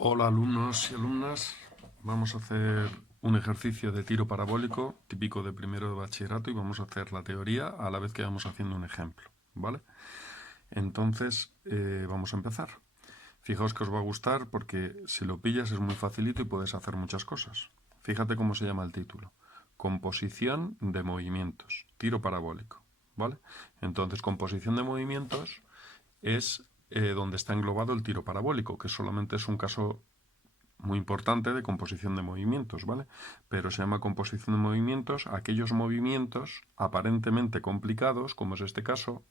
Hola alumnos y alumnas, vamos a hacer un ejercicio de tiro parabólico típico de primero de bachillerato y vamos a hacer la teoría a la vez que vamos haciendo un ejemplo, ¿vale? Entonces, vamos a empezar. Fijaos que os va a gustar porque si lo pillas es muy facilito y puedes hacer muchas cosas. Fíjate cómo se llama el título. Composición de movimientos, tiro parabólico, ¿vale? Entonces, composición de movimientos es donde está englobado el tiro parabólico, que solamente es un caso muy importante de composición de movimientos, ¿vale? Pero se llama composición de movimientos aquellos movimientos aparentemente complicados, como es este caso,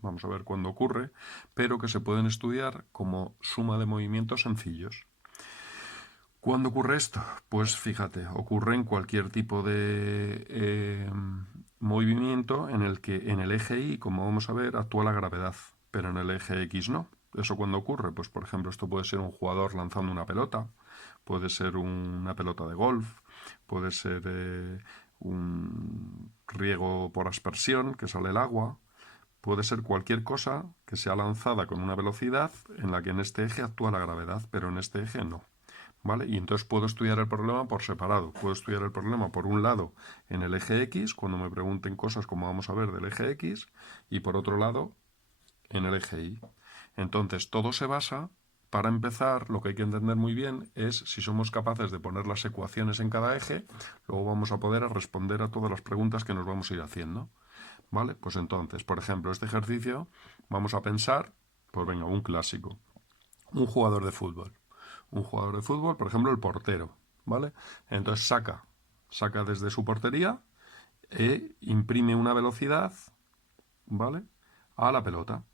vamos a ver cuándo ocurre, pero que se pueden estudiar como suma de movimientos sencillos. ¿Cuándo ocurre esto? Pues fíjate, ocurre en cualquier tipo de movimiento en el que en el eje Y, como vamos a ver, actúa la gravedad, pero en el eje X no. ¿Eso cuándo ocurre? Pues por ejemplo, esto puede ser un jugador lanzando una pelota, puede ser una pelota de golf, puede ser un riego por aspersión, que sale el agua, puede ser cualquier cosa que sea lanzada con una velocidad en la que en este eje actúa la gravedad, pero en este eje no. ¿Vale? Y entonces puedo estudiar el problema por separado. Puedo estudiar el problema por un lado en el eje X, cuando me pregunten cosas como vamos a ver del eje X, y por otro lado en el eje Y. Entonces todo se basa, para empezar, lo que hay que entender muy bien es si somos capaces de poner las ecuaciones en cada eje, luego vamos a poder responder a todas las preguntas que nos vamos a ir haciendo. ¿Vale? Pues entonces, por ejemplo, este ejercicio vamos a pensar, pues venga, un clásico, un jugador de fútbol. Un jugador de fútbol, por ejemplo, el portero, ¿vale? Entonces saca desde su portería e imprime una velocidad, ¿vale? A la pelota,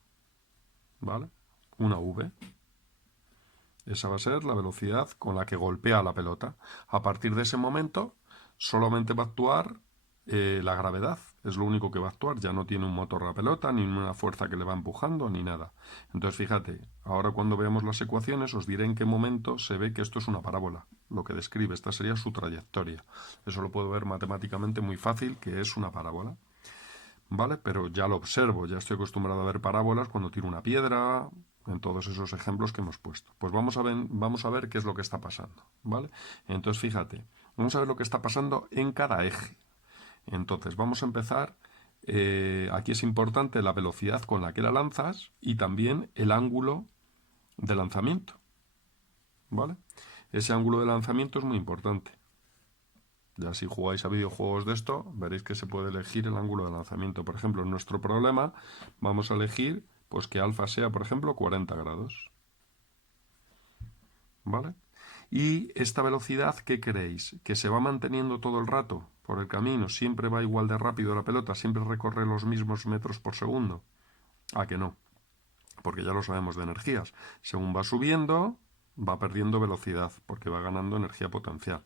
¿vale? Una V. Esa va a ser la velocidad con la que golpea la pelota. A partir de ese momento, solamente va a actuar la gravedad. Es lo único que va a actuar. Ya no tiene un motor la pelota, ni una fuerza que le va empujando, ni nada. Entonces, fíjate, ahora cuando veamos las ecuaciones os diré en qué momento se ve que esto es una parábola. Lo que describe, esta sería su trayectoria. Eso lo puedo ver matemáticamente muy fácil, que es una parábola. ¿Vale? Pero ya lo observo, ya estoy acostumbrado a ver parábolas cuando tiro una piedra, en todos esos ejemplos que hemos puesto. Pues vamos a ver qué es lo que está pasando, ¿vale? Entonces, fíjate, vamos a ver lo que está pasando en cada eje. Entonces, vamos a empezar, aquí es importante la velocidad con la que la lanzas y también el ángulo de lanzamiento, ¿vale? Ese ángulo de lanzamiento es muy importante. Ya si jugáis a videojuegos de esto, veréis que se puede elegir el ángulo de lanzamiento. Por ejemplo, en nuestro problema vamos a elegir pues que alfa sea, por ejemplo, 40 grados. ¿Vale? Y esta velocidad, ¿qué queréis? ¿Que se va manteniendo todo el rato por el camino? ¿Siempre va igual de rápido la pelota? ¿Siempre recorre los mismos metros por segundo? ¿A que no? Porque ya lo sabemos de energías. Según va subiendo, va perdiendo velocidad, porque va ganando energía potencial,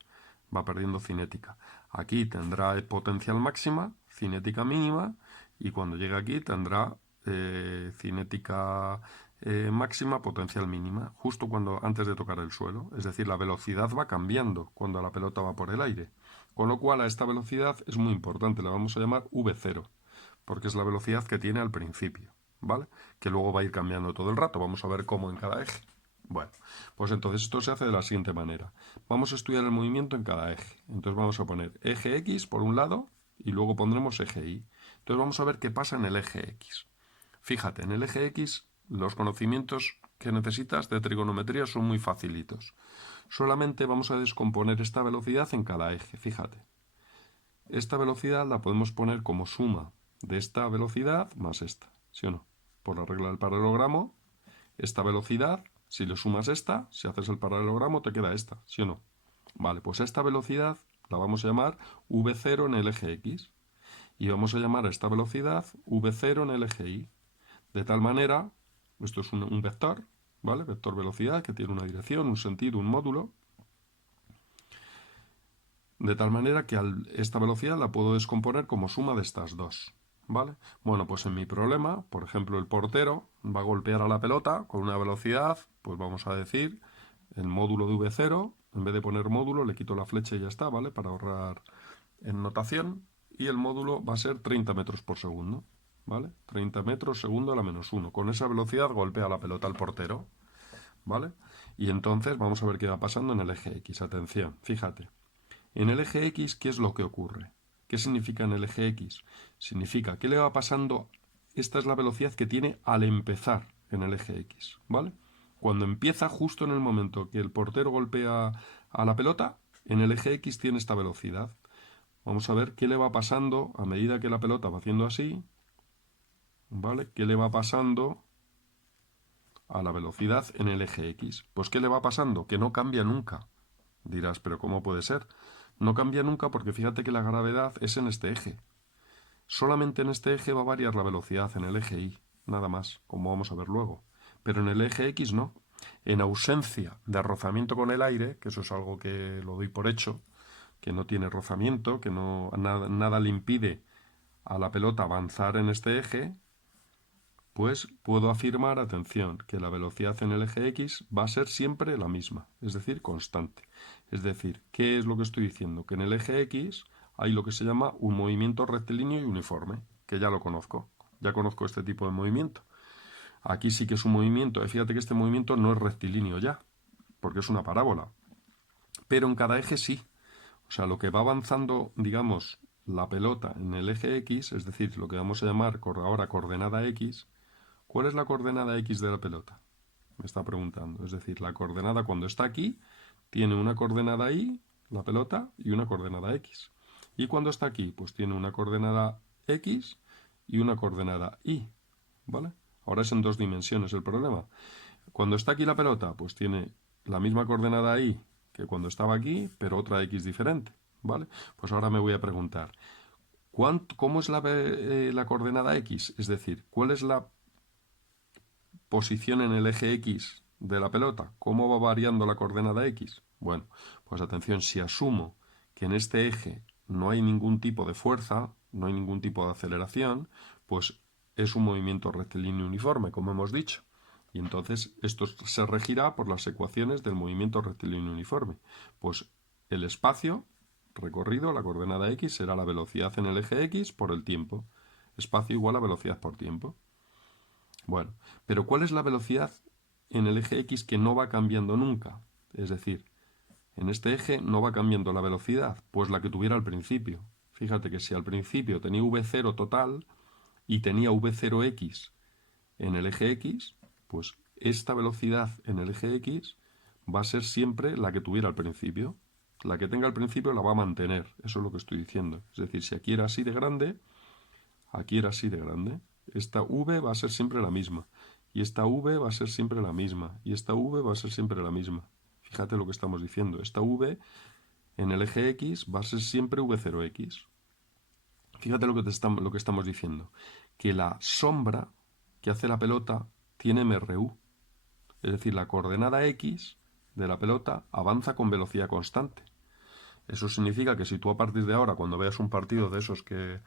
va perdiendo cinética. Aquí tendrá potencial máxima, cinética mínima, y cuando llegue aquí tendrá cinética máxima, potencial mínima, justo cuando antes de tocar el suelo. Es decir, la velocidad va cambiando cuando la pelota va por el aire. Con lo cual a esta velocidad es muy importante, la vamos a llamar V0, porque es la velocidad que tiene al principio, ¿vale? Que luego va a ir cambiando todo el rato. Vamos a ver cómo en cada eje. Bueno, pues entonces esto se hace de la siguiente manera. Vamos a estudiar el movimiento en cada eje. Entonces vamos a poner eje X por un lado y luego pondremos eje Y. Entonces vamos a ver qué pasa en el eje X. Fíjate, en el eje X los conocimientos que necesitas de trigonometría son muy facilitos. Solamente vamos a descomponer esta velocidad en cada eje, fíjate. Esta velocidad la podemos poner como suma de esta velocidad más esta, ¿sí o no? Por la regla del paralelogramo, esta velocidad, si le sumas esta, si haces el paralelogramo, te queda esta, ¿sí o no? Vale, pues esta velocidad la vamos a llamar V0 en el eje X y vamos a llamar a esta velocidad V0 en el eje Y. De tal manera, esto es un vector, ¿vale? Vector velocidad que tiene una dirección, un sentido, un módulo. De tal manera que esta velocidad la puedo descomponer como suma de estas dos. ¿Vale? Bueno, pues en mi problema, por ejemplo, el portero va a golpear a la pelota con una velocidad, pues vamos a decir, el módulo de V0, en vez de poner módulo, le quito la flecha y ya está, ¿vale? Para ahorrar en notación. Y el módulo va a ser 30 metros por segundo, ¿vale? 30 metros segundo a la -1. Con esa velocidad golpea la pelota al portero. ¿vale? Y entonces vamos a ver qué va pasando en el eje X. Atención, fíjate. En el eje X, ¿qué es lo que ocurre? ¿Qué significa en el eje X? Significa que le va pasando, esta es la velocidad que tiene al empezar en el eje X, ¿vale? Cuando empieza justo en el momento que el portero golpea a la pelota, en el eje X tiene esta velocidad. Vamos a ver qué le va pasando a medida que la pelota va haciendo así, ¿vale? ¿Qué le va pasando a la velocidad en el eje X? Pues ¿qué le va pasando? Que no cambia nunca. Dirás, pero ¿cómo puede ser? No cambia nunca porque fíjate que la gravedad es en este eje. Solamente en este eje va a variar la velocidad, en el eje Y, nada más, como vamos a ver luego. Pero en el eje X no. En ausencia de rozamiento con el aire, que eso es algo que lo doy por hecho, que no tiene rozamiento, que no, nada le impide a la pelota avanzar en este eje, pues puedo afirmar, atención, que la velocidad en el eje X va a ser siempre la misma, es decir, constante. Es decir, ¿qué es lo que estoy diciendo? Que en el eje X hay lo que se llama un movimiento rectilíneo y uniforme, que ya lo conozco, ya conozco este tipo de movimiento. Aquí sí que es un movimiento, fíjate que este movimiento no es rectilíneo ya, porque es una parábola, pero en cada eje sí. O sea, lo que va avanzando, digamos, la pelota en el eje X, es decir, lo que vamos a llamar ahora coordenada X. ¿Cuál es la coordenada X de la pelota? Me está preguntando. Es decir, la coordenada cuando está aquí tiene una coordenada Y, la pelota, y una coordenada X. Y cuando está aquí, pues tiene una coordenada X y una coordenada Y. ¿Vale? Ahora es en dos dimensiones el problema. Cuando está aquí la pelota, pues tiene la misma coordenada Y que cuando estaba aquí, pero otra X diferente. ¿Vale? Pues ahora me voy a preguntar, ¿cómo es la coordenada X? Es decir, ¿cuál es la posición en el eje X de la pelota? ¿Cómo va variando la coordenada X? Bueno, pues atención, si asumo que en este eje no hay ningún tipo de fuerza, no hay ningún tipo de aceleración, pues es un movimiento rectilíneo uniforme, como hemos dicho. Y entonces esto se regirá por las ecuaciones del movimiento rectilíneo uniforme. Pues el espacio recorrido, la coordenada X, será la velocidad en el eje X por el tiempo. Espacio igual a velocidad por tiempo. Bueno, pero ¿cuál es la velocidad en el eje X que no va cambiando nunca? Es decir, en este eje no va cambiando la velocidad, pues la que tuviera al principio. Fíjate que si al principio tenía v0 total y tenía v0x en el eje X, pues esta velocidad en el eje X va a ser siempre la que tuviera al principio. La que tenga al principio la va a mantener, eso es lo que estoy diciendo. Es decir, si aquí era así de grande, aquí era así de grande. Esta v va a ser siempre la misma. Y esta v va a ser siempre la misma. Y esta v va a ser siempre la misma. Fíjate lo que estamos diciendo. Esta v en el eje X va a ser siempre v0x. Fíjate lo que estamos diciendo. Que la sombra que hace la pelota tiene MRU. Es decir, la coordenada X de la pelota avanza con velocidad constante. Eso significa que si tú a partir de ahora, cuando veas un partido de esos que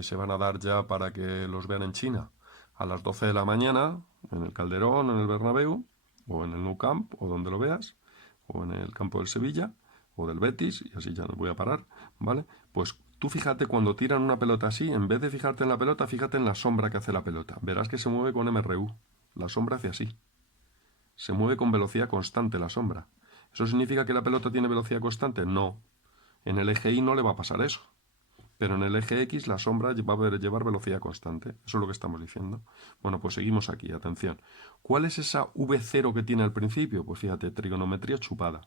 se van a dar ya para que los vean en China, a las 12 de la mañana, en el Calderón, en el Bernabéu, o en el Nou Camp, o donde lo veas, o en el campo del Sevilla, o del Betis, y así ya no voy a parar, ¿vale? Pues tú fíjate cuando tiran una pelota así, en vez de fijarte en la pelota, fíjate en la sombra que hace la pelota. Verás que se mueve con MRU. La sombra hace así. Se mueve con velocidad constante la sombra. ¿Eso significa que la pelota tiene velocidad constante? No. En el eje Y no le va a pasar eso. Pero en el eje X la sombra va a llevar velocidad constante. Eso es lo que estamos diciendo. Bueno, pues seguimos aquí. Atención. ¿Cuál es esa V0 que tiene al principio? Pues fíjate, trigonometría chupada.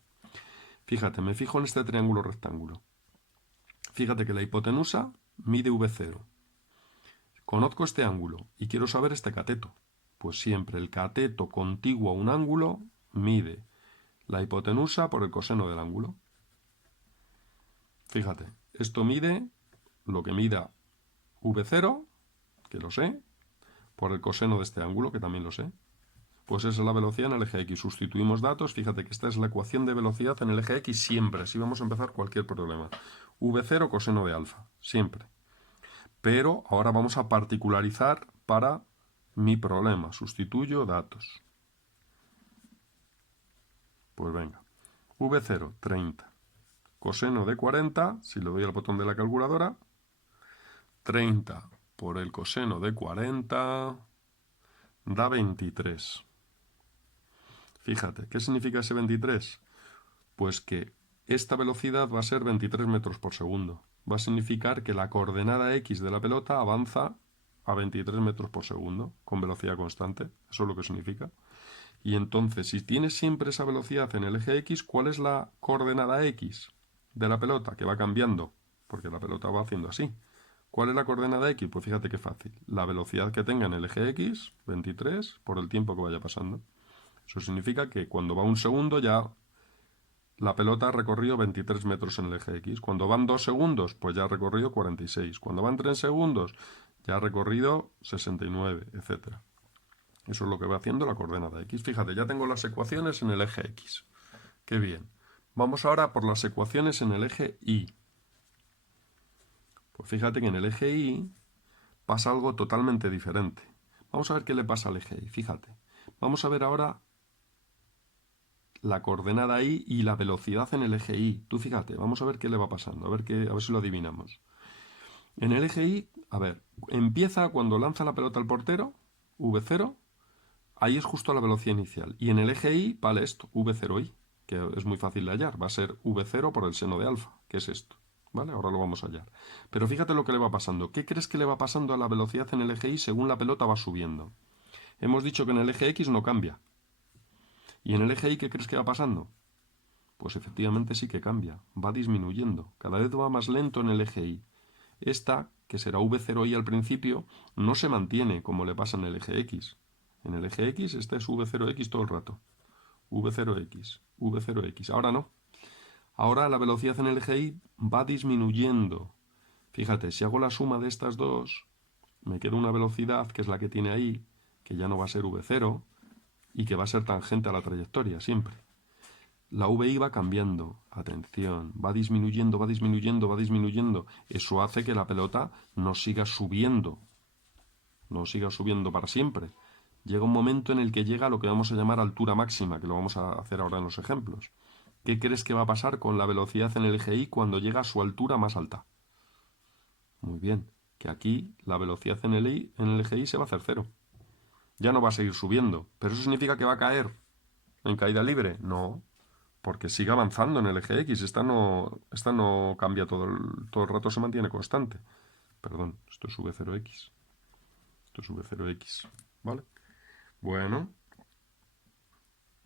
Fíjate, me fijo en este triángulo rectángulo. Fíjate que la hipotenusa mide V0. Conozco este ángulo y quiero saber este cateto. Pues siempre el cateto contiguo a un ángulo mide la hipotenusa por el coseno del ángulo. Fíjate, esto mide lo que mida V0, que lo sé, por el coseno de este ángulo, que también lo sé. Pues esa es la velocidad en el eje X. Sustituimos datos. Fíjate que esta es la ecuación de velocidad en el eje X siempre. Así vamos a empezar cualquier problema. V0 coseno de alfa. Siempre. Pero ahora vamos a particularizar para mi problema. Sustituyo datos. Pues venga. V0, 30. Coseno de 40, si le doy al botón de la calculadora, 30 por el coseno de 40 da 23. Fíjate, ¿qué significa ese 23? Pues que esta velocidad va a ser 23 metros por segundo. Va a significar que la coordenada X de la pelota avanza a 23 metros por segundo, con velocidad constante. Eso es lo que significa. Y entonces, si tienes siempre esa velocidad en el eje X, ¿cuál es la coordenada X de la pelota? Que va cambiando, porque la pelota va haciendo así. ¿Cuál es la coordenada X? Pues fíjate qué fácil. La velocidad que tenga en el eje X, 23, por el tiempo que vaya pasando. Eso significa que cuando va un segundo ya la pelota ha recorrido 23 metros en el eje X. Cuando van 2 segundos, pues ya ha recorrido 46. Cuando van 3 segundos, ya ha recorrido 69, etc. Eso es lo que va haciendo la coordenada X. Fíjate, ya tengo las ecuaciones en el eje X. Qué bien. Vamos ahora por las ecuaciones en el eje Y. Pues fíjate que en el eje Y pasa algo totalmente diferente. Vamos a ver qué le pasa al eje Y. Fíjate. Vamos a ver ahora la coordenada Y y la velocidad en el eje Y. Tú fíjate, vamos a ver qué le va pasando, a ver si lo adivinamos. En el eje Y, a ver, empieza cuando lanza la pelota al portero, V0, ahí es justo la velocidad inicial. Y en el eje Y vale esto, V0Y, que es muy fácil de hallar, va a ser V0 por el seno de alfa, que es esto. ¿Vale? Ahora lo vamos a hallar. Pero fíjate lo que le va pasando. ¿Qué crees que le va pasando a la velocidad en el eje Y según la pelota va subiendo? Hemos dicho que en el eje X no cambia. ¿Y en el eje Y qué crees que va pasando? Pues efectivamente sí que cambia, va disminuyendo, cada vez va más lento en el eje Y. Esta, que será V0Y al principio, no se mantiene como le pasa en el eje X. En el eje X este es V0X todo el rato. V0X, V0X. Ahora no. Ahora la velocidad en el eje Y va disminuyendo. Fíjate, si hago la suma de estas dos, me queda una velocidad, que es la que tiene ahí, que ya no va a ser V0, y que va a ser tangente a la trayectoria, siempre. La VI va cambiando, atención, va disminuyendo, va disminuyendo, va disminuyendo. Eso hace que la pelota no siga subiendo para siempre. Llega un momento en el que llega a lo que vamos a llamar altura máxima, que lo vamos a hacer ahora en los ejemplos. ¿Qué crees que va a pasar con la velocidad en el eje Y cuando llega a su altura más alta? Muy bien, que aquí la velocidad en el eje Y se va a hacer cero. Ya no va a seguir subiendo, pero eso significa que va a caer en caída libre. No, porque sigue avanzando en el eje X. Esta no cambia todo el rato, se mantiene constante. Perdón, esto es V0X. Esto es V0X. ¿Vale? Bueno,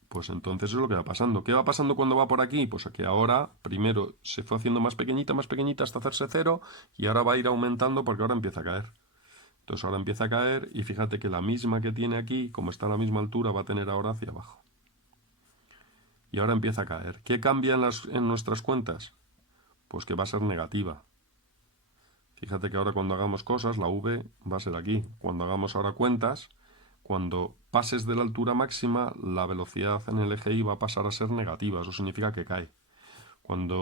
pues entonces es lo que va pasando. ¿Qué va pasando cuando va por aquí? Pues que ahora primero se fue haciendo más pequeñita hasta hacerse cero y ahora va a ir aumentando porque ahora empieza a caer. Entonces ahora empieza a caer y fíjate que la misma que tiene aquí, como está a la misma altura, va a tener ahora hacia abajo. Y ahora empieza a caer. ¿Qué cambia en nuestras cuentas? Pues que va a ser negativa. Fíjate que ahora cuando hagamos cosas, la V va a ser aquí. Cuando hagamos ahora cuentas, cuando pases de la altura máxima, la velocidad en el eje Y va a pasar a ser negativa. Eso significa que cae.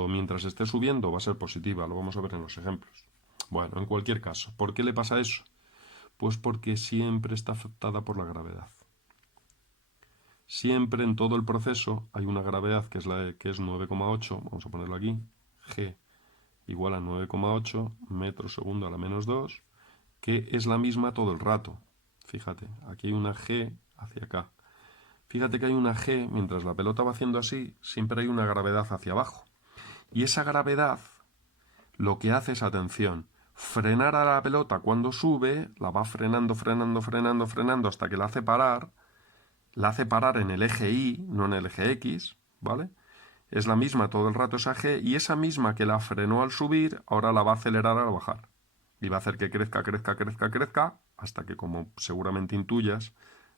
Mientras esté subiendo, va a ser positiva. Lo vamos a ver en los ejemplos. Bueno, en cualquier caso, ¿por qué le pasa eso? Pues porque siempre está afectada por la gravedad. Siempre en todo el proceso hay una gravedad que es 9,8, vamos a ponerlo aquí, G igual a 9,8 metros segundo a la menos 2, que es la misma todo el rato. Fíjate, aquí hay una G hacia acá. Fíjate que hay una G, mientras la pelota va haciendo así, siempre hay una gravedad hacia abajo. Y esa gravedad lo que hace es, atención, frenar a la pelota cuando sube, la va frenando hasta que la hace parar en el eje Y, no en el eje X, ¿vale? Es la misma todo el rato esa G y esa misma que la frenó al subir, ahora la va a acelerar al bajar. Y va a hacer que crezca, hasta que, como seguramente intuyas,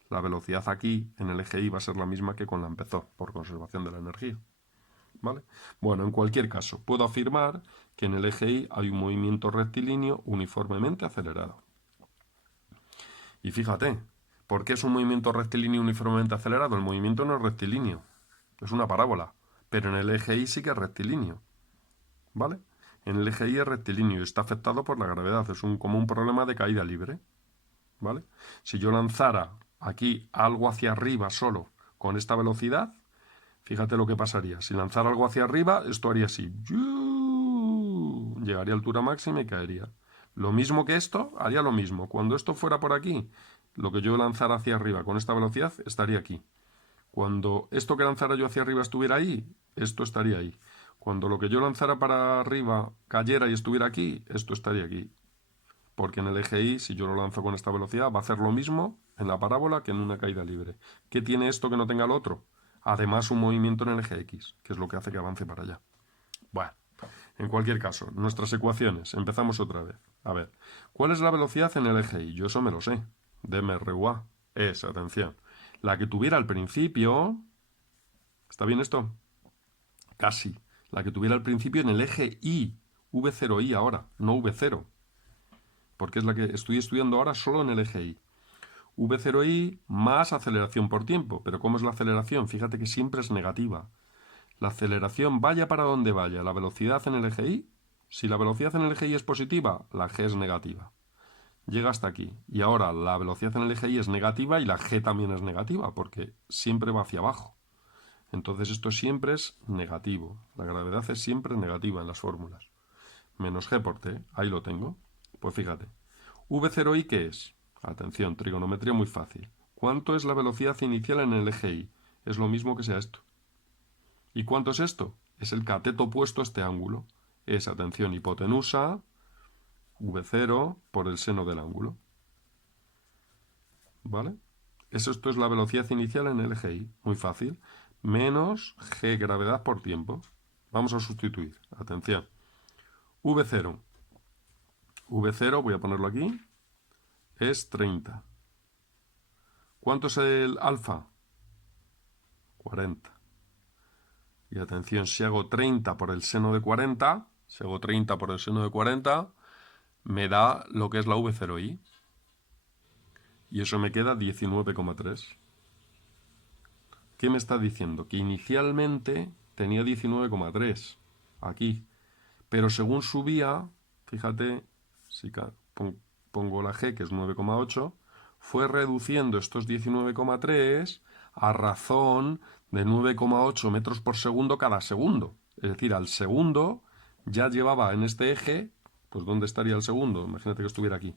la velocidad aquí en el eje Y va a ser la misma que cuando empezó, por conservación de la energía. ¿Vale? Bueno, en cualquier caso, puedo afirmar que en el eje Y hay un movimiento rectilíneo uniformemente acelerado. Y fíjate, ¿por qué es un movimiento rectilíneo uniformemente acelerado? El movimiento no es rectilíneo, es una parábola. Pero en el eje Y sí que es rectilíneo, ¿vale? En el eje Y es rectilíneo y está afectado por la gravedad. Es como un problema de caída libre, ¿vale? Si yo lanzara aquí algo hacia arriba solo con esta velocidad, fíjate lo que pasaría. Si lanzara algo hacia arriba, esto haría así. Llegaría a altura máxima y caería. Lo mismo que esto, haría lo mismo. Cuando esto fuera por aquí, lo que yo lanzara hacia arriba con esta velocidad estaría aquí. Cuando esto que lanzara yo hacia arriba estuviera ahí, esto estaría ahí. Cuando lo que yo lanzara para arriba cayera y estuviera aquí, esto estaría aquí. Porque en el eje Y, si yo lo lanzo con esta velocidad, va a hacer lo mismo en la parábola que en una caída libre. ¿Qué tiene esto que no tenga lo otro? Además, un movimiento en el eje X, que es lo que hace que avance para allá. Bueno, en cualquier caso, nuestras ecuaciones. Empezamos otra vez. A ver, ¿cuál es la velocidad en el eje Y? Yo eso me lo sé. dmRUA es, atención, la que tuviera al principio... ¿Está bien esto? Casi. La que tuviera al principio en el eje Y. V0Y ahora, no V0. Porque es la que estoy estudiando ahora solo en el eje Y. V0Y más aceleración por tiempo. Pero ¿cómo es la aceleración? Fíjate que siempre es negativa. La aceleración vaya para donde vaya. La velocidad en el eje Y, si la velocidad en el eje Y es positiva, la g es negativa. Llega hasta aquí. Y ahora la velocidad en el eje Y es negativa y la g también es negativa, porque siempre va hacia abajo. Entonces esto siempre es negativo. La gravedad es siempre negativa en las fórmulas. Menos g por t, ahí lo tengo. Pues fíjate. V0i, ¿qué es? Atención, trigonometría muy fácil. ¿Cuánto es la velocidad inicial en el eje Y? Es lo mismo que sea esto. ¿Y cuánto es esto? Es el cateto opuesto a este ángulo. Es, atención, hipotenusa, V0 por el seno del ángulo. ¿Vale? Esto es la velocidad inicial en el eje Y. Muy fácil. Menos g gravedad por tiempo. Vamos a sustituir. Atención. V0. V0, voy a ponerlo aquí, es 30. ¿Cuánto es el alfa? 40. Y atención, si hago 30 por el seno de 40, si hago 30 por el seno de 40, me da lo que es la V0i. Y eso me queda 19,3. ¿Qué me está diciendo? Que inicialmente tenía 19,3 aquí. Pero según subía, fíjate, si pongo la G, que es 9,8, fue reduciendo estos 19,3 a razón de 9,8 metros por segundo cada segundo. Es decir, al segundo ya llevaba en este eje, pues ¿dónde estaría el segundo? Imagínate que estuviera aquí.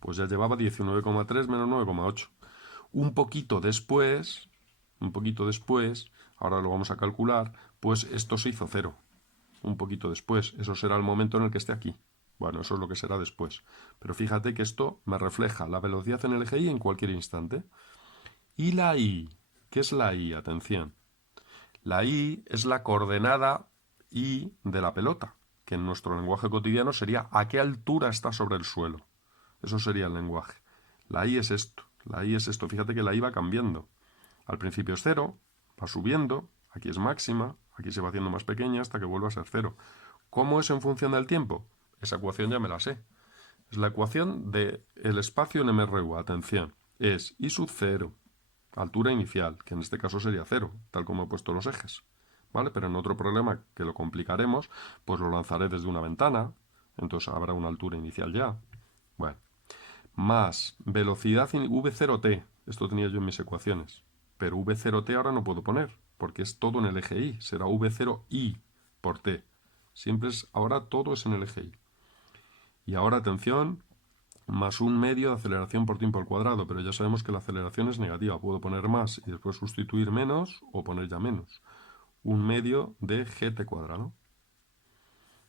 Pues ya llevaba 19,3 menos 9,8. Un poquito después, ahora lo vamos a calcular, pues esto se hizo cero. Un poquito después, eso será el momento en el que esté aquí. Bueno, eso es lo que será después. Pero fíjate que esto me refleja la velocidad en el eje Y en cualquier instante. Y la Y, ¿qué es la Y? Atención. La Y es la coordenada Y de la pelota, que en nuestro lenguaje cotidiano sería a qué altura está sobre el suelo. Eso sería el lenguaje. La Y es esto, la Y es esto. Fíjate que la Y va cambiando. Al principio es cero, va subiendo, aquí es máxima, aquí se va haciendo más pequeña hasta que vuelva a ser cero. ¿Cómo es en función del tiempo? Esa ecuación ya me la sé. Es la ecuación del espacio en MRU. Atención. Es I sub 0, altura inicial, que en este caso sería 0, tal como he puesto los ejes. ¿Vale? Pero en otro problema que lo complicaremos, pues lo lanzaré desde una ventana. Entonces habrá una altura inicial ya. Bueno. Más velocidad V0t. Esto tenía yo en mis ecuaciones. Pero V0t ahora no puedo poner, porque es todo en el eje Y. Será V0i por t. Siempre es, ahora todo es en el eje Y. Y ahora, atención, más un medio de aceleración por tiempo al cuadrado, pero ya sabemos que la aceleración es negativa. Puedo poner más y después sustituir menos o poner ya menos. Un medio de gt cuadrado.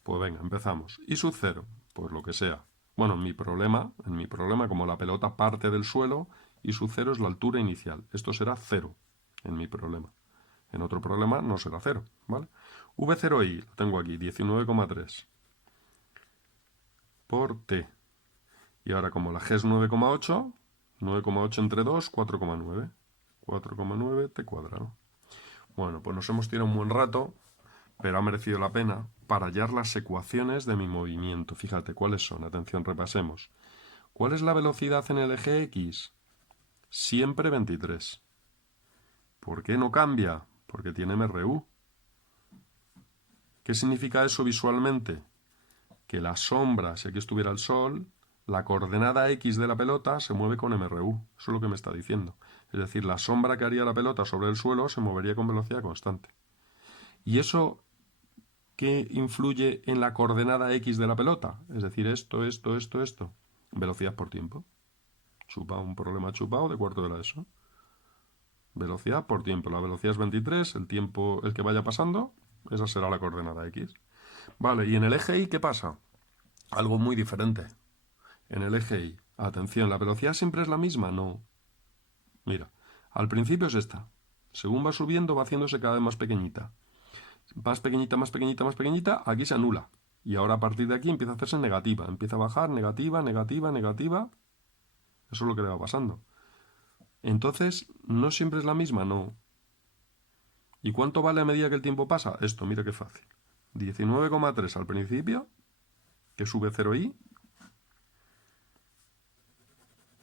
Pues venga, empezamos. Y sub 0, pues lo que sea. Bueno, en mi problema, como la pelota parte del suelo, y sub 0 es la altura inicial. Esto será 0 en mi problema. En otro problema no será 0, ¿vale? V0i, lo tengo aquí, 19,3 por t. Y ahora como la g es 9,8, 9,8 entre 2, 4,9. 4,9 t cuadrado. Bueno, pues nos hemos tirado un buen rato, pero ha merecido la pena para hallar las ecuaciones de mi movimiento. Fíjate, ¿cuáles son? Atención, repasemos. ¿Cuál es la velocidad en el eje X? Siempre 23. ¿Por qué no cambia? Porque tiene MRU. ¿Qué significa eso visualmente? Que la sombra, si aquí estuviera el sol, la coordenada X de la pelota se mueve con MRU. Eso es lo que me está diciendo. Es decir, la sombra que haría la pelota sobre el suelo se movería con velocidad constante. ¿Y eso qué influye en la coordenada X de la pelota? Es decir, esto. Velocidad por tiempo. Un problema chupado de cuarto de la ESO. Velocidad por tiempo. La velocidad es 23, el tiempo, el que vaya pasando, esa será la coordenada X. Vale, y en el eje Y, ¿qué pasa? Algo muy diferente. En el eje Y, atención, ¿la velocidad siempre es la misma? No. Mira, al principio es esta. Según va subiendo, va haciéndose cada vez más pequeñita. Más pequeñita, más pequeñita, más pequeñita, aquí se anula. Y ahora a partir de aquí empieza a hacerse negativa. Empieza a bajar, negativa, negativa, negativa. Eso es lo que le va pasando. Entonces, ¿no siempre es la misma? No. ¿Y cuánto vale a medida que el tiempo pasa? Esto, mira qué fácil. 19,3 al principio, que sube 0i.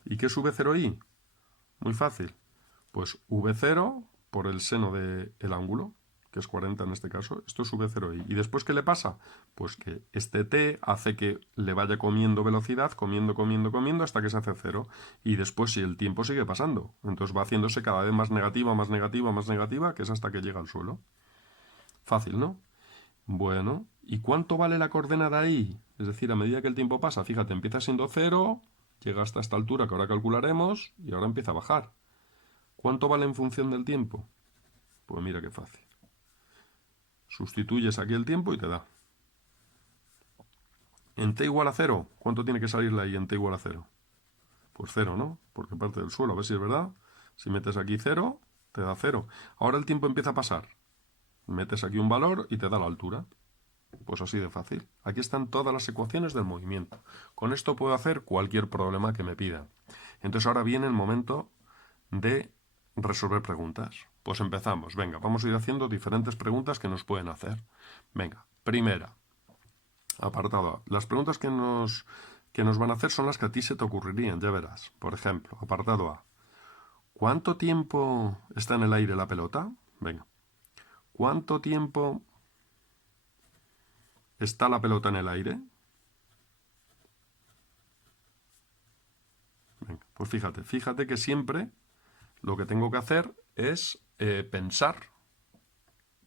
¿Y qué sube 0i? Muy fácil. Pues v0 por el seno del ángulo, que es 40 en este caso, esto sube 0i. ¿Y después qué le pasa? Pues que este t hace que le vaya comiendo velocidad, comiendo, comiendo, comiendo, hasta que se hace 0. Y después si el tiempo sigue pasando, entonces va haciéndose cada vez más negativa, más negativa, más negativa, que es hasta que llega al suelo. Fácil, ¿no? Bueno, ¿y cuánto vale la coordenada i? Es decir, a medida que el tiempo pasa, fíjate, empieza siendo 0, llega hasta esta altura que ahora calcularemos, y ahora empieza a bajar. ¿Cuánto vale en función del tiempo? Pues mira qué fácil. Sustituyes aquí el tiempo y te da. En t igual a 0, ¿cuánto tiene que salirle ahí en t igual a 0? Pues 0, ¿no? Porque parte del suelo, a ver si es verdad. Si metes aquí 0, te da 0. Ahora el tiempo empieza a pasar. Metes aquí un valor y te da la altura. Pues así de fácil. Aquí están todas las ecuaciones del movimiento. Con esto puedo hacer cualquier problema que me pidan. Entonces ahora viene el momento de resolver preguntas. Pues empezamos. Venga, vamos a ir haciendo diferentes preguntas que nos pueden hacer. Venga, primera. Apartado A. Las preguntas que nos van a hacer son las que a ti se te ocurrirían, ya verás. Por ejemplo, apartado A. ¿Cuánto tiempo está en el aire la pelota? Venga. ¿Cuánto tiempo está la pelota en el aire? Venga, pues fíjate que siempre lo que tengo que hacer es pensar,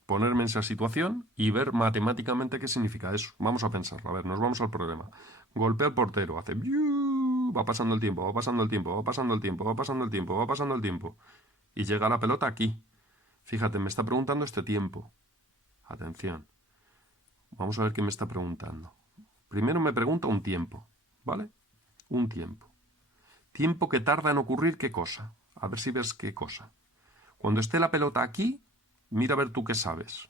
ponerme en esa situación y ver matemáticamente qué significa eso. Vamos a pensarlo. A ver, nos vamos al problema. Golpea al portero, hace... Va pasando el tiempo, va pasando el tiempo, va pasando el tiempo, va pasando el tiempo, va pasando el tiempo. Y llega la pelota aquí. Fíjate, me está preguntando este tiempo. Atención. Vamos a ver qué me está preguntando. Primero me pregunta un tiempo, ¿vale? Un tiempo. Tiempo que tarda en ocurrir qué cosa. A ver si ves qué cosa. Cuando esté la pelota aquí, mira a ver tú qué sabes.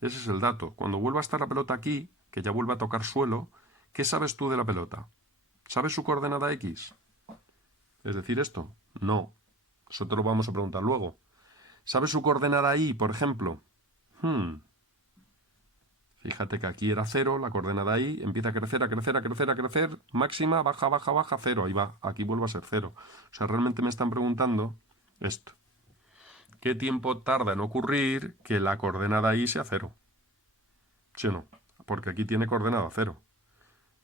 Ese es el dato. Cuando vuelva a estar la pelota aquí, que ya vuelva a tocar suelo, ¿qué sabes tú de la pelota? ¿Sabes su coordenada X? ¿Es decir esto? No. Eso te lo vamos a preguntar luego. ¿Sabes su coordenada Y, por ejemplo? Fíjate que aquí era 0, la coordenada Y empieza a crecer, a crecer, a crecer, a crecer, máxima, baja, baja, baja, 0, ahí va, aquí vuelve a ser 0. O sea, realmente me están preguntando esto. ¿Qué tiempo tarda en ocurrir que la coordenada Y sea 0? ¿Sí o no? Porque aquí tiene coordenada 0.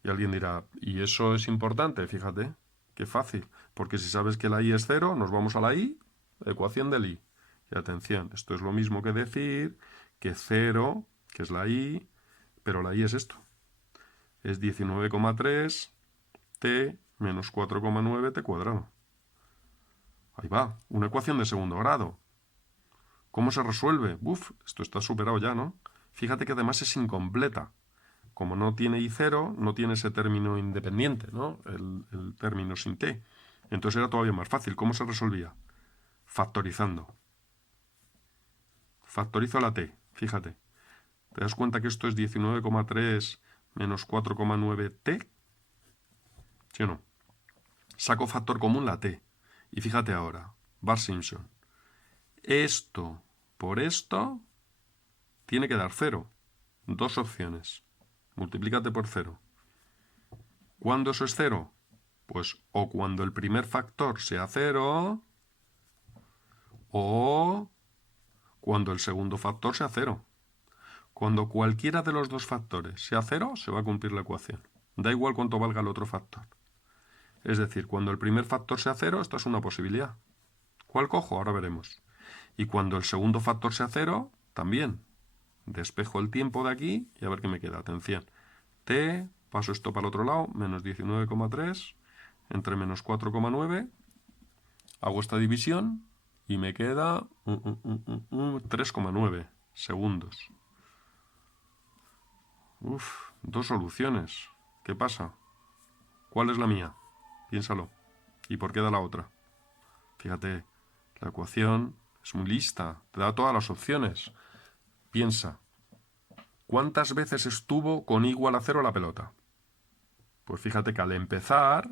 Y alguien dirá, ¿y eso es importante? Fíjate, qué fácil. Porque si sabes que la Y es 0, nos vamos a la Y, ecuación del Y. Y atención, esto es lo mismo que decir que 0, que es la Y, pero la Y es esto. Es 19,3 t menos 4,9 t cuadrado. Ahí va, una ecuación de segundo grado. ¿Cómo se resuelve? Uf, esto está superado ya, ¿no? Fíjate que además es incompleta. Como no tiene I0, no tiene ese término independiente, ¿no? El término sin t. Entonces era todavía más fácil. ¿Cómo se resolvía? Factorizando. Factorizo la t, fíjate. ¿Te das cuenta que esto es 19,3 menos 4,9 t? ¿Sí o no? Saco factor común la t. Y fíjate ahora, Bart Simpson. Esto por esto tiene que dar 0. Dos opciones. Multiplícate por 0. ¿Cuándo eso es 0? Pues o cuando el primer factor sea 0 o cuando el segundo factor sea 0. Cuando cualquiera de los dos factores sea 0, se va a cumplir la ecuación. Da igual cuánto valga el otro factor. Es decir, cuando el primer factor sea 0, esta es una posibilidad. ¿Cuál cojo? Ahora veremos. Y cuando el segundo factor sea 0, también. Despejo el tiempo de aquí y a ver qué me queda. Atención. T, paso esto para el otro lado, menos 19,3 entre menos 4,9. Hago esta división Y me queda 3,9 segundos. Uf, dos soluciones. ¿Qué pasa? ¿Cuál es la mía? Piénsalo. ¿Y por qué da la otra? Fíjate, la ecuación es muy lista. Te da todas las opciones. Piensa. ¿Cuántas veces estuvo con igual a 0 la pelota? Pues fíjate que al empezar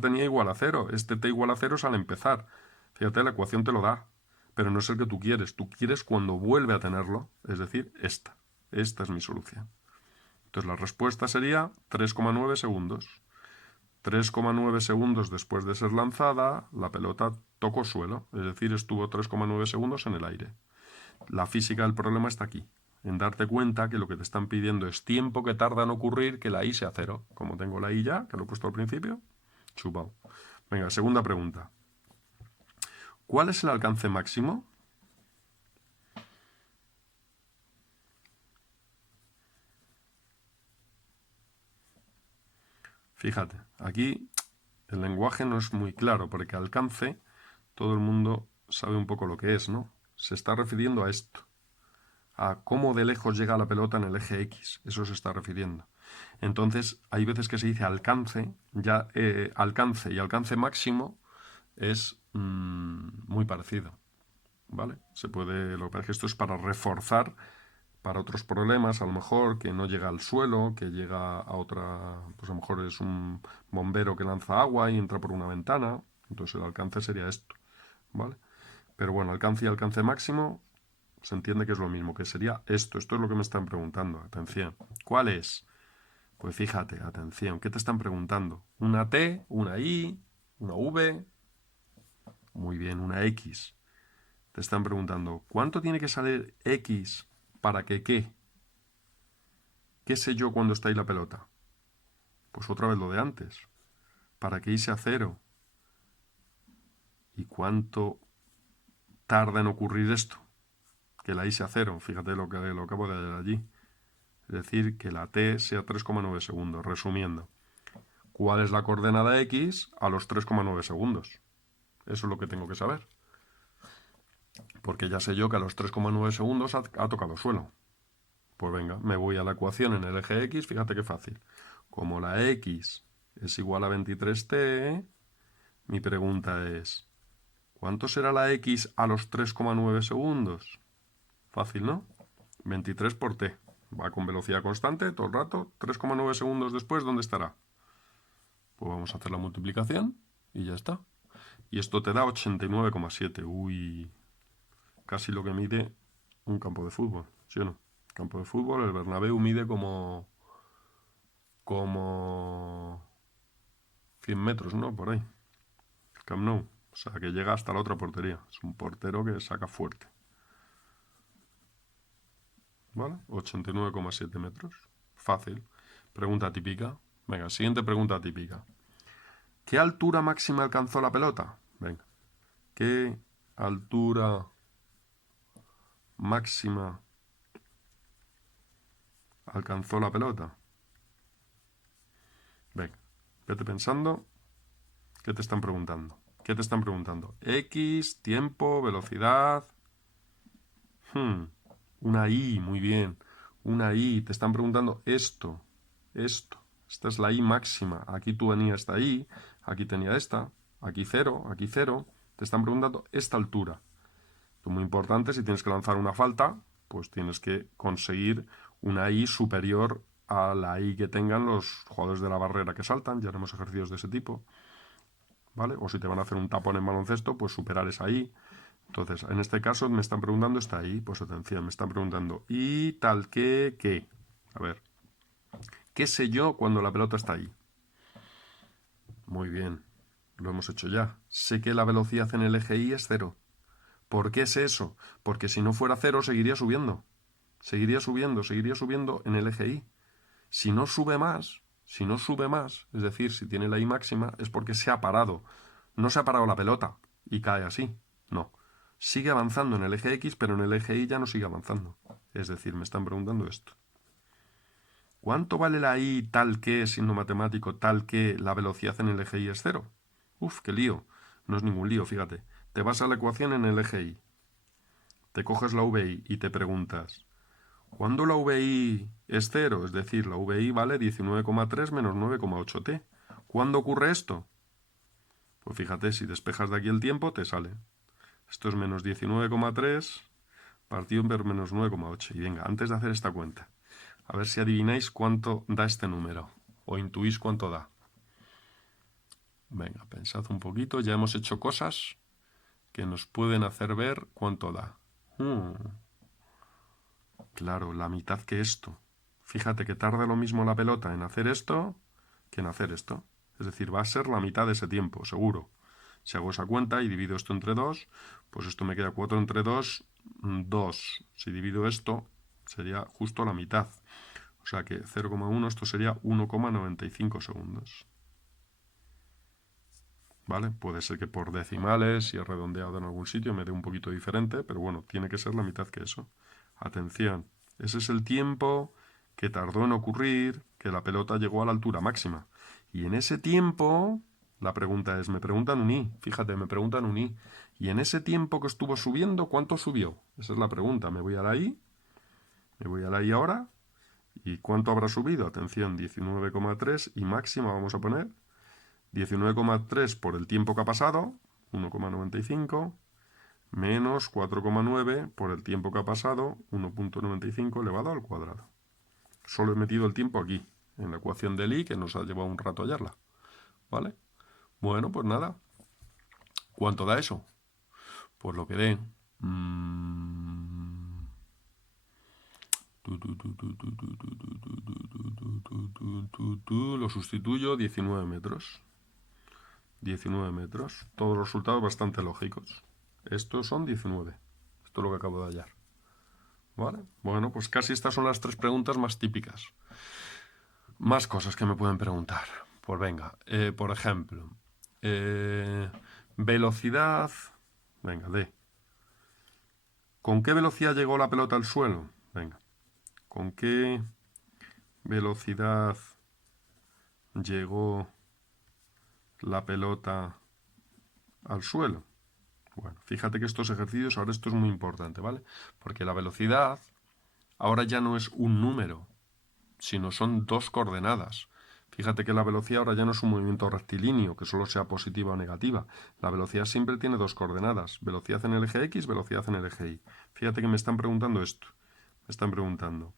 tenía igual a 0. Este t igual a 0 es al empezar. Fíjate, la ecuación te lo da. Pero no es el que tú quieres. Tú quieres cuando vuelve a tenerlo. Es decir, esta. Esta es mi solución. Entonces la respuesta sería 3,9 segundos. 3,9 segundos después de ser lanzada, la pelota tocó suelo. Es decir, estuvo 3,9 segundos en el aire. La física del problema está aquí, en darte cuenta que lo que te están pidiendo es tiempo que tarda en ocurrir que la i sea 0. Como tengo la i ya, que lo he puesto al principio, chupao. Venga, segunda pregunta. ¿Cuál es el alcance máximo? Fíjate, aquí el lenguaje no es muy claro, porque alcance todo el mundo sabe un poco lo que es, ¿no? Se está refiriendo a esto, a cómo de lejos llega la pelota en el eje X. Eso se está refiriendo. Entonces, hay veces que se dice alcance, ya alcance y alcance máximo es muy parecido, ¿vale? Se puede, lo que pasa es que esto es para reforzar para otros problemas, a lo mejor que no llega al suelo, que llega a otra, pues a lo mejor es un bombero que lanza agua y entra por una ventana, entonces el alcance sería esto, ¿vale? Pero bueno, alcance y alcance máximo se entiende que es lo mismo, que sería esto. Esto es lo que me están preguntando. Atención. ¿Cuál es? Pues fíjate, atención. ¿Qué te están preguntando? ¿Una T? ¿Una I? ¿Una V? Muy bien, una X. Te están preguntando, ¿cuánto tiene que salir X para que qué? ¿Qué sé yo cuando está ahí la pelota? Pues otra vez lo de antes. Para que Y sea 0. ¿Y cuánto tarda en ocurrir esto? Que la I sea 0. Fíjate lo que lo acabo de leer allí. Es decir, que la T sea 3,9 segundos. Resumiendo, ¿cuál es la coordenada X a los 3,9 segundos? Eso es lo que tengo que saber. Porque ya sé yo que a los 3,9 segundos ha tocado suelo. Pues venga, me voy a la ecuación en el eje X. Fíjate qué fácil. Como la X es igual a 23t, mi pregunta es, ¿cuánto será la X a los 3,9 segundos? Fácil, ¿no? 23 por t. Va con velocidad constante todo el rato. 3,9 segundos después, ¿dónde estará? Pues vamos a hacer la multiplicación y ya está. Y esto te da 89,7. Uy, casi lo que mide un campo de fútbol, ¿sí o no? Campo de fútbol, el Bernabéu mide como 100 metros, ¿no? Por ahí. El Camp Nou. O sea, que llega hasta la otra portería. Es un portero que saca fuerte. ¿Vale? 89,7 metros. Fácil. Pregunta típica. Venga, siguiente pregunta típica. ¿Qué altura máxima alcanzó la pelota? Venga. ¿Qué altura máxima alcanzó la pelota? Venga, vete pensando. ¿Qué te están preguntando? ¿Qué te están preguntando? X, tiempo, velocidad. Una I, muy bien. Una I. Te están preguntando esto. Esto. Esta es la I máxima. Aquí tú tenías esta I. Aquí tenía esta. Aquí 0. Aquí 0. Te están preguntando esta altura. Esto es muy importante. Si tienes que lanzar una falta, pues tienes que conseguir una I superior a la I que tengan los jugadores de la barrera que saltan. Ya haremos ejercicios de ese tipo. ¿Vale? O si te van a hacer un tapón en baloncesto, pues superar esa I. Entonces, en este caso me están preguntando está ahí, pues atención, me están preguntando y tal que qué. A ver, ¿qué sé yo cuando la pelota está ahí? Muy bien, lo hemos hecho ya. Sé que la velocidad en el eje Y es 0. ¿Por qué es eso? Porque si no fuera 0 seguiría subiendo. Seguiría subiendo en el eje Y. Si no sube más, es decir, si tiene la I máxima, es porque se ha parado. No se ha parado la pelota y cae así. No. Sigue avanzando en el eje X, pero en el eje Y ya no sigue avanzando. Es decir, me están preguntando esto. ¿Cuánto vale la I tal que, signo matemático, tal que la velocidad en el eje Y es 0? Uf, qué lío. No es ningún lío, fíjate. te vas a la ecuación en el eje Y, te coges la VI y te preguntas, ¿cuándo la VI es 0? Es decir, la VI vale 19,3 menos 9,8t. ¿Cuándo ocurre esto? Pues fíjate, si despejas de aquí el tiempo, te sale. Esto es menos 19,3 partido por menos 9,8. Y venga, antes de hacer esta cuenta, a ver si adivináis cuánto da este número. O intuís cuánto da. Venga, pensad un poquito. Ya hemos hecho cosas que nos pueden hacer ver cuánto da. Claro, la mitad que esto. Fíjate que tarda lo mismo la pelota en hacer esto que en hacer esto. Es decir, va a ser la mitad de ese tiempo, seguro. Si hago esa cuenta y divido esto entre 2, pues esto me queda 4 entre 2, 2. Si divido esto, sería justo la mitad. O sea que 0,1, esto sería 1,95 segundos. ¿Vale? Puede ser que por decimales, si he redondeado en algún sitio, me dé un poquito diferente, pero bueno, tiene que ser la mitad que eso. Atención, ese es el tiempo que tardó en ocurrir que la pelota llegó a la altura máxima. Y en ese tiempo, la pregunta es, me preguntan un I, fíjate, me preguntan un I. Y en ese tiempo que estuvo subiendo, ¿cuánto subió? Esa es la pregunta. Me voy a la I, ahora, ¿y cuánto habrá subido? Atención, 19,3 y máxima vamos a poner 19,3 por el tiempo que ha pasado, 1,95, menos 4,9 por el tiempo que ha pasado, 1,95 elevado al cuadrado. Solo he metido el tiempo aquí, en la ecuación del I, que nos ha llevado un rato hallarla. ¿Vale? Bueno, pues nada. ¿Cuánto da eso? Pues lo que dé. Lo sustituyo 19 metros. 19 metros. Todos los resultados bastante lógicos. Estos son 19. Esto es lo que acabo de hallar. ¿Vale? Bueno, pues casi estas son las 3 preguntas más típicas. Más cosas que me pueden preguntar. Pues venga, por ejemplo, velocidad. Venga, ¿con qué velocidad llegó la pelota al suelo? Venga, ¿con qué velocidad llegó la pelota al suelo? Bueno, fíjate que estos ejercicios, ahora esto es muy importante, ¿vale? Porque la velocidad ahora ya no es un número, sino son 2 coordenadas. Fíjate que la velocidad ahora ya no es un movimiento rectilíneo, que solo sea positiva o negativa. La velocidad siempre tiene 2 coordenadas. Velocidad en el eje X, velocidad en el eje Y. Fíjate que me están preguntando esto. Me están preguntando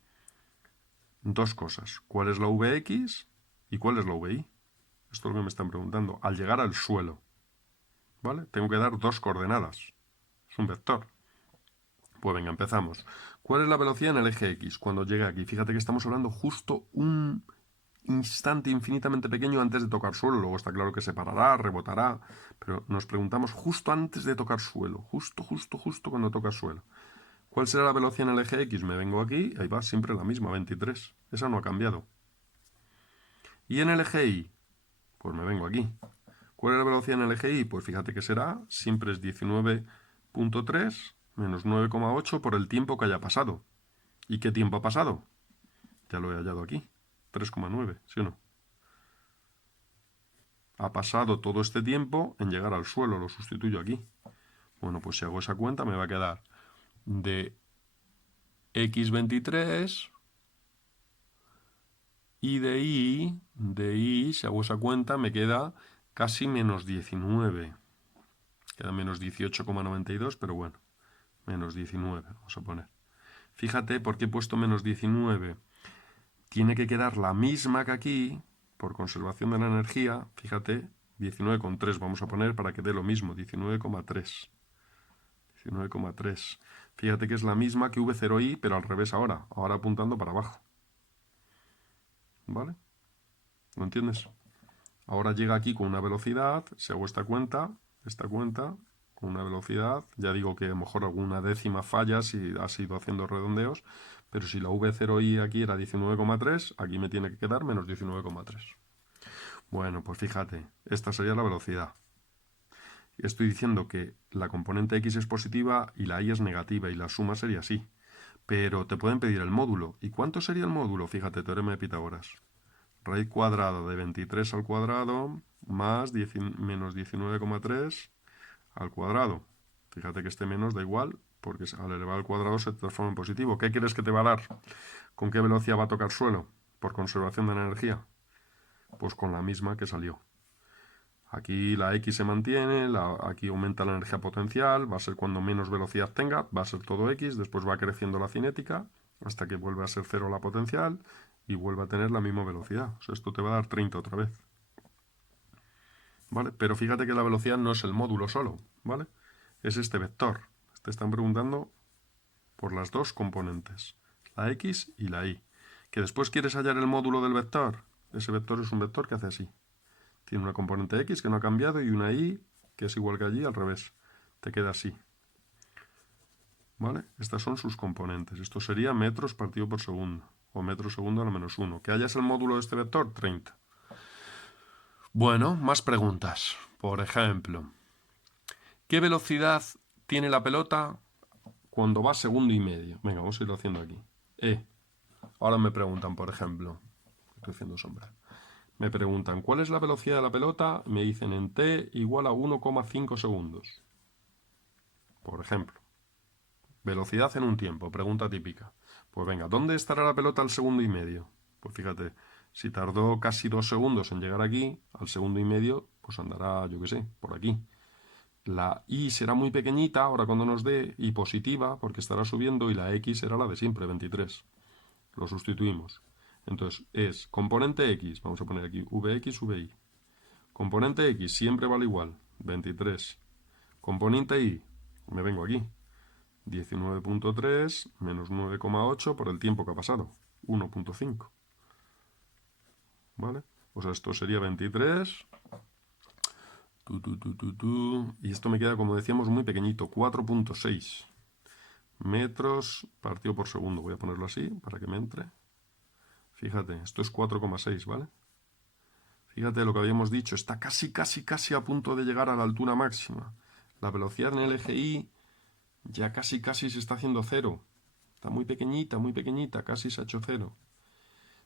2 cosas. ¿Cuál es la Vx y cuál es la Vi? Esto es lo que me están preguntando. Al llegar al suelo, ¿vale? Tengo que dar 2 coordenadas. Es un vector. Pues venga, empezamos. ¿Cuál es la velocidad en el eje X cuando llegue aquí? Fíjate que estamos hablando justo un instante infinitamente pequeño antes de tocar suelo. Luego está claro que se parará, rebotará, pero nos preguntamos justo antes de tocar suelo. Justo cuando toca suelo. ¿Cuál será la velocidad en el eje X? Me vengo aquí, ahí va siempre la misma, 23. Esa no ha cambiado. ¿Y en el eje Y? Pues me vengo aquí. ¿Cuál es la velocidad en el eje Y? Pues fíjate que será, siempre es 19,3 menos 9,8 por el tiempo que haya pasado. ¿Y qué tiempo ha pasado? Ya lo he hallado aquí. 3,9, ¿sí o no? Ha pasado todo este tiempo en llegar al suelo, lo sustituyo aquí. Bueno, pues si hago esa cuenta me va a quedar de x23 y de y, si hago esa cuenta, me queda casi menos 19. Queda menos 18,92, pero bueno, menos 19, vamos a poner. Fíjate por qué he puesto menos 19. Tiene que quedar la misma que aquí, por conservación de la energía. Fíjate, 19,3 vamos a poner para que dé lo mismo, 19,3. 19,3. Fíjate que es la misma que V0i, pero al revés ahora apuntando para abajo. ¿Vale? ¿Lo entiendes? Ahora llega aquí con una velocidad, si hago esta cuenta, con una velocidad, ya digo que a lo mejor alguna décima falla si has ido haciendo redondeos, pero si la V0i aquí era 19,3, aquí me tiene que quedar menos 19,3. Bueno, pues fíjate, esta sería la velocidad. Estoy diciendo que la componente x es positiva y la y es negativa y la suma sería así. Pero te pueden pedir el módulo. ¿Y cuánto sería el módulo? Fíjate, teorema de Pitágoras. Raíz cuadrada de 23 al cuadrado más menos 19,3 al cuadrado. Fíjate que este menos da igual, porque al elevado al cuadrado se transforma en positivo. ¿Qué quieres que te va a dar? ¿Con qué velocidad va a tocar suelo? Por conservación de energía. Pues con la misma que salió. Aquí la X se mantiene, aquí aumenta la energía potencial, va a ser cuando menos velocidad tenga, va a ser todo X, después va creciendo la cinética, hasta que vuelve a ser 0 la potencial y vuelve a tener la misma velocidad. O sea, esto te va a dar 30 otra vez. ¿Vale? Pero fíjate que la velocidad no es el módulo solo, ¿vale? Es este vector. Te están preguntando por las dos componentes, la X y la Y. ¿Que después quieres hallar el módulo del vector? Ese vector es un vector que hace así. Tiene una componente X que no ha cambiado y una Y que es igual que allí, al revés. Te queda así. ¿Vale? Estas son sus componentes. Esto sería metros partido por segundo. O metro segundo a la menos 1. ¿Que hayas el módulo de este vector? 30. Bueno, más preguntas. Por ejemplo, ¿qué velocidad tiene la pelota cuando va segundo y medio? Venga, vamos a irlo haciendo aquí. Ahora me preguntan, por ejemplo. Estoy haciendo sombra. Me preguntan, ¿cuál es la velocidad de la pelota? Me dicen en t igual a 1,5 segundos. Por ejemplo. Velocidad en un tiempo, pregunta típica. Pues venga, ¿dónde estará la pelota al segundo y medio? Pues fíjate, si tardó casi 2 segundos en llegar aquí, al segundo y medio, pues andará, yo qué sé, por aquí. La Y será muy pequeñita, ahora cuando nos dé, y positiva, porque estará subiendo, y la X será la de siempre, 23. Lo sustituimos. Entonces, es componente X, vamos a poner aquí Vx, Vi. Componente X siempre vale igual, 23. Componente Y, me vengo aquí, 19,3 menos 9,8 por el tiempo que ha pasado, 1,5. ¿Vale? O sea, esto sería 23. Y esto me queda, como decíamos, muy pequeñito, 4,6 metros partido por segundo. Voy a ponerlo así para que me entre. Fíjate, esto es 4,6, ¿vale? Fíjate lo que habíamos dicho, está casi a punto de llegar a la altura máxima. La velocidad en el eje Y ya casi se está haciendo cero. Está muy pequeñita, casi se ha hecho cero.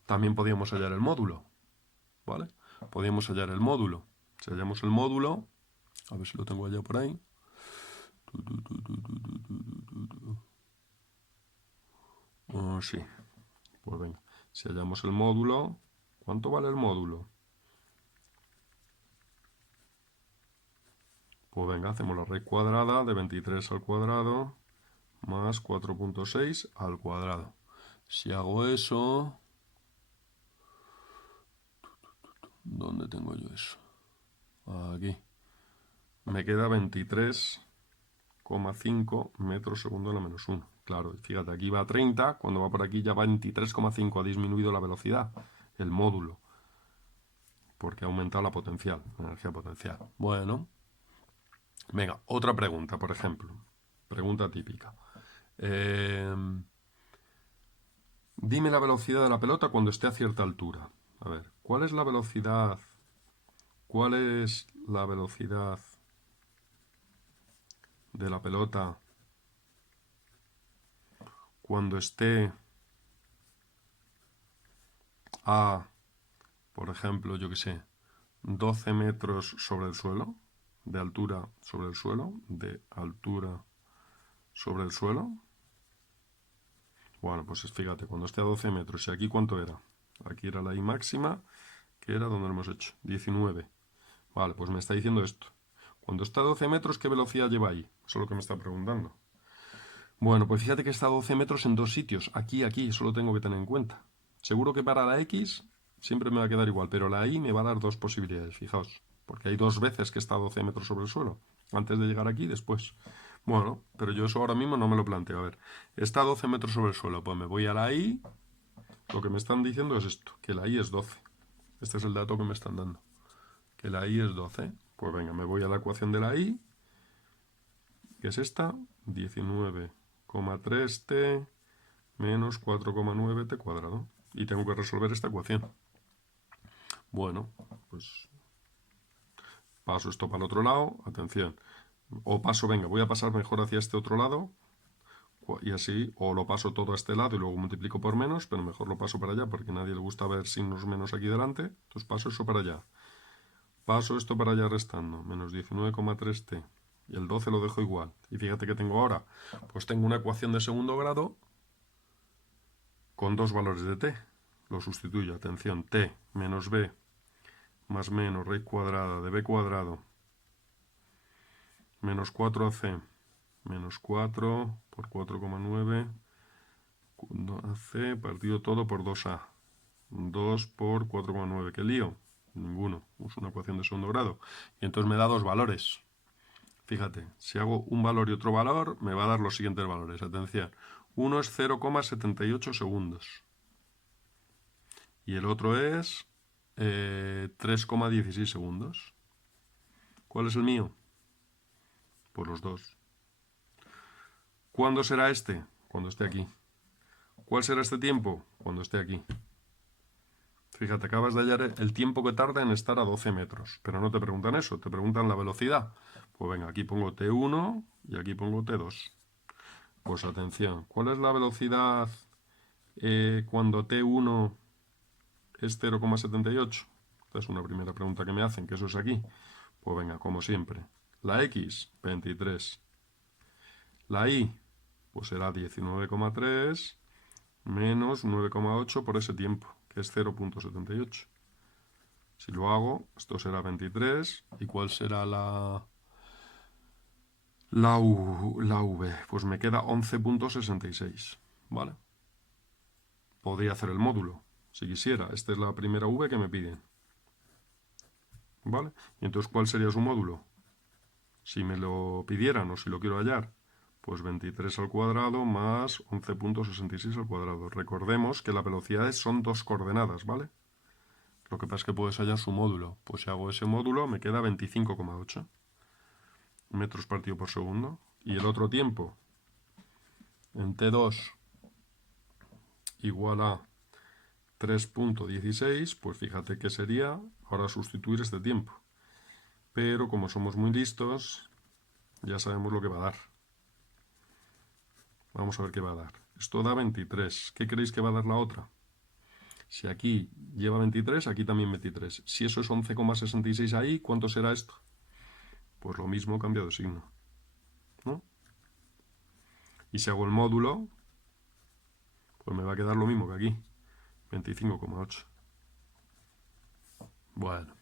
También podíamos hallar el módulo, ¿vale? Podíamos hallar el módulo. Si hallamos el módulo, a ver si lo tengo allá por ahí. Sí, pues venga. Si hallamos el módulo, ¿cuánto vale el módulo? Pues venga, hacemos la raíz cuadrada de 23 al cuadrado más 4,6 al cuadrado. Si hago eso... ¿Dónde tengo yo eso? Aquí. Me queda 23,5 metros segundo a la menos 1. Claro, fíjate, aquí va a 30, cuando va por aquí ya va a 23,5. Ha disminuido la velocidad, el módulo, porque ha aumentado la potencial, la energía potencial. Bueno, venga, otra pregunta, por ejemplo. Pregunta típica. Dime la velocidad de la pelota cuando esté a cierta altura. A ver, ¿cuál es la velocidad? ¿Cuál es la velocidad de la pelota cuando esté a, por ejemplo, yo que sé, 12 metros sobre el suelo, de altura sobre el suelo, de altura sobre el suelo? Bueno, pues fíjate, cuando esté a 12 metros, ¿y aquí cuánto era? Aquí era la I máxima, que era donde lo hemos hecho, 19. Vale, pues me está diciendo esto. Cuando está a 12 metros, ¿qué velocidad lleva ahí? Eso es lo que me está preguntando. Bueno, pues fíjate que está a 12 metros en dos sitios. Aquí, eso lo tengo que tener en cuenta. Seguro que para la X siempre me va a quedar igual, pero la Y me va a dar dos posibilidades, fijaos. Porque hay dos veces que está a 12 metros sobre el suelo. Antes de llegar aquí y después. Bueno, pero yo eso ahora mismo no me lo planteo. A ver, está a 12 metros sobre el suelo. Pues me voy a la Y. Lo que me están diciendo es esto, que la Y es 12. Este es el dato que me están dando. Que la Y es 12. Pues venga, me voy a la ecuación de la Y, que es esta, 19,3t menos 4,9t cuadrado. Y tengo que resolver esta ecuación. Bueno, pues paso esto para el otro lado, atención. O paso, venga, voy a pasar mejor hacia este otro lado, y así, o lo paso todo a este lado y luego multiplico por menos, pero mejor lo paso para allá porque a nadie le gusta ver signos menos aquí delante. Entonces paso eso para allá. Paso esto para allá restando, menos 19,3t Y el 12 lo dejo igual. Y fíjate que tengo ahora, pues tengo una ecuación de segundo grado con dos valores de t. Lo sustituyo, atención, t menos b más menos raíz cuadrada de b cuadrado menos 4ac menos 4 por 4,9 ac partido todo por 2a. 2 por 4,9. ¿Qué lío? Ninguno. Uso una ecuación de segundo grado. Y entonces me da dos valores. Fíjate, si hago un valor y otro valor, me va a dar los siguientes valores. Atención. Uno es 0,78 segundos. Y el otro es 3,16 segundos. ¿Cuál es el mío? Pues los dos. ¿Cuándo será este? Cuando esté aquí. ¿Cuál será este tiempo? Cuando esté aquí. Fíjate, acabas de hallar el tiempo que tarda en estar a 12 metros. Pero no te preguntan eso, te preguntan la velocidad. Pues venga, aquí pongo T1 y aquí pongo T2. Pues atención, ¿cuál es la velocidad cuando T1 es 0,78? Esta es una primera pregunta que me hacen, que eso es aquí. Pues venga, como siempre. La X, 23. La Y, pues será 19,3 menos 9,8 por ese tiempo, que es 0,78. Si lo hago, esto será 23. ¿Y cuál será la V? Pues me queda 11,66. ¿Vale? Podría hacer el módulo, si quisiera. Esta es la primera V que me piden. ¿Vale? Y entonces, ¿cuál sería su módulo? Si me lo pidieran o si lo quiero hallar, pues 23 al cuadrado más 11,66 al cuadrado. Recordemos que las velocidades son dos coordenadas, ¿vale? Lo que pasa es que puedes hallar su módulo. Pues si hago ese módulo, me queda 25,8 metros partido por segundo. Y el otro tiempo, en T2 igual a 3,16, pues fíjate que sería ahora sustituir este tiempo. Pero como somos muy listos, ya sabemos lo que va a dar. Vamos a ver qué va a dar. Esto da 23. ¿Qué creéis que va a dar la otra? Si aquí lleva 23, aquí también 23. Si eso es 11,66 ahí, ¿cuánto será esto? Pues lo mismo, cambiado de signo, ¿no? Y si hago el módulo, pues me va a quedar lo mismo que aquí, 25,8. Bueno,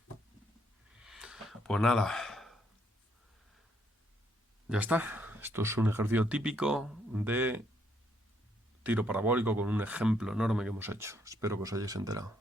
pues nada, ya está. Esto es un ejercicio típico de tiro parabólico con un ejemplo enorme que hemos hecho. Espero que os hayáis enterado.